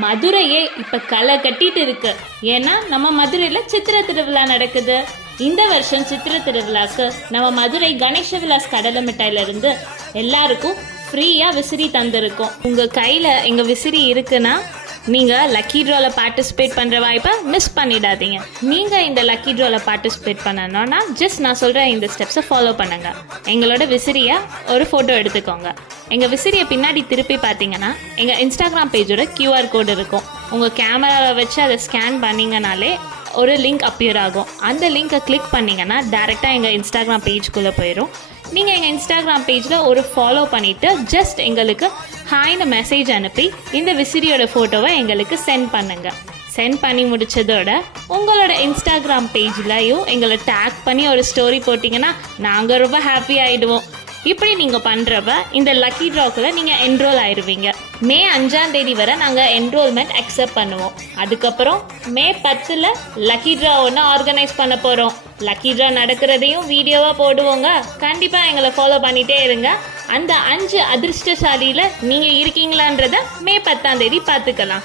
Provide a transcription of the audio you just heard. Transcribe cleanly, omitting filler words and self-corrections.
மதுரையே இப்ப களை கட்டிட்டு இருக்கு. ஏன்னா நம்ம மதுரையில சித்திரை திருவிழா நடக்குது. இந்த வருஷம் சித்திரை திருவிழாக்கு நம்ம மதுரை கணேச விலாஸ் கடலை மிட்டாயில இருந்து எல்லாருக்கும் ஃப்ரீயா விசிறி தந்திருக்கோம். உங்க கையில எங்க விசிறி இருக்குன்னா நீங்க லக்கி ட்ரால பார்ட்டிசிபேட் பண்ற வாய்ப்பை மிஸ் பண்ணிடாதீங்க. நீங்க இந்த லக்கி ட்ரால பார்ட்டிசிபேட் பண்ணணும்னா ஜஸ்ட் நான் சொல்ற இந்த ஸ்டெப்ஸை ஃபாலோ பண்ணுங்க. எங்களோட விசிறிய ஒரு போட்டோ எடுத்துக்கோங்க. எங்க விசிறியை பின்னாடி திருப்பி பார்த்தீங்கன்னா எங்க இன்ஸ்டாகிராம் பேஜோட QR கோடு இருக்கும். உங்க கேமராவை வச்சு அதை ஸ்கேன் பண்ணீங்கனாலே ஒரு லிங்க் அப்பியர் ஆகும். அந்த லிங்கை கிளிக் பண்ணிங்கன்னா டேரெக்டாக எங்கள் இன்ஸ்டாகிராம் பேஜ்குள்ளே போயிடும். நீங்கள் எங்கள் இன்ஸ்டாகிராம் பேஜில் ஒரு ஃபாலோ பண்ணிவிட்டு ஜஸ்ட் எங்களுக்கு ஹாய்னு மெசேஜ் அனுப்பி இந்த விசிறியோட ஃபோட்டோவை எங்களுக்கு சென்ட் பண்ணுங்கள். சென்ட் பண்ணி முடிச்சதோட உங்களோட இன்ஸ்டாகிராம் பேஜ்லையும் எங்களை டேக் பண்ணி ஒரு ஸ்டோரி போட்டிங்கன்னா நாங்கள் ரொம்ப ஹாப்பி ஆகிடுவோம். இப்படி நீங்கள் பண்ணுறப்ப இந்த லக்கி ட்ராக்குள்ள நீங்கள் என்ரோல் ஆயிடுவீங்க. மே 5 வரை நாங்கள் என்ரோல்மெண்ட் அக்செப்ட் பண்ணுவோம். அதுக்கப்புறம் மே 10 லக்கி ட்ரா ஒன்று ஆர்கனைஸ் பண்ண போகிறோம். லக்கி ட்ரா நடக்கிறதையும் வீடியோவாக போடுவோங்க. கண்டிப்பாக எங்களை ஃபாலோ பண்ணிகிட்டே இருங்க. அந்த 5 அதிர்ஷ்டசாலியில் நீங்கள் இருக்கீங்களான்றத மே 10 பார்த்துக்கலாம்.